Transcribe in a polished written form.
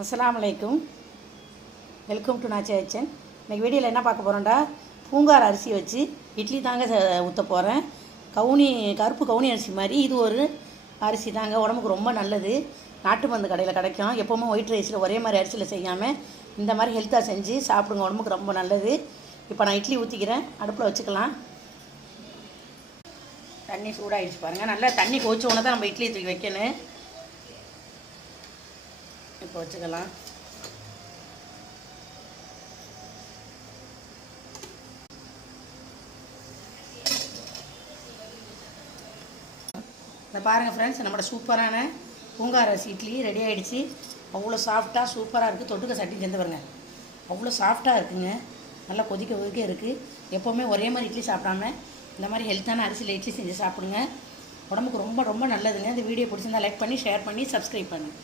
அஸ்ஸலாமு அலைக்கும். Welcome to Nacha kitchen. இன்றைக்கி வீடியோவில் என்ன பார்க்க போகிறோம்டா, பூங்கார் அரிசி வச்சு இட்லி தாங்க ஊற்ற போகிறேன். கருப்பு கவுனி அரிசி மாதிரி இது ஒரு அரிசி தாங்க, உடம்புக்கு ரொம்ப நல்லது. நாட்டு மருந்து கடையில் கிடைக்கும். எப்போவுமே ஒயிட் ரைஸில் ஒரே மாதிரி அரிசியில் செய்யாமல் இந்த மாதிரி ஹெல்த்தாக செஞ்சு சாப்பிடுங்க, உடம்புக்கு ரொம்ப நல்லது. இப்போ நான் இட்லி ஊற்றிக்கிறேன், அடுப்பில் வச்சுக்கலாம். தண்ணி சூடாகிடுச்சு பாருங்கள். நல்லா தண்ணி கொதிச்ச உடனே தான் நம்ம இட்லி தூக்கி வைக்கணும். இப்போ வச்சுக்கலாம். இந்த பாருங்கள் ஃப்ரெண்ட்ஸ், நம்மளோட சூப்பரான பூங்கார் அரிசி இட்லி ரெடி ஆகிடுச்சு. அவ்வளோ சாஃப்டாக சூப்பராக இருக்குது. தொட்டுக்க சட்டி சேர்ந்து பாருங்க, அவ்வளோ சாஃப்டாக இருக்குங்க. நல்லா கொதிக்க இருக்குது. எப்போவுமே ஒரே மாதிரி இட்லி சாப்பிடாம இந்த மாதிரி ஹெல்த்தான அரிசியில் இட்லி செஞ்சு சாப்பிடுங்க, உடம்புக்கு ரொம்ப ரொம்ப நல்லதுங்க. இந்த வீடியோ பிடிச்சிருந்தா லைக் பண்ணி ஷேர் பண்ணி சப்ஸ்கிரைப் பண்ணுங்கள்.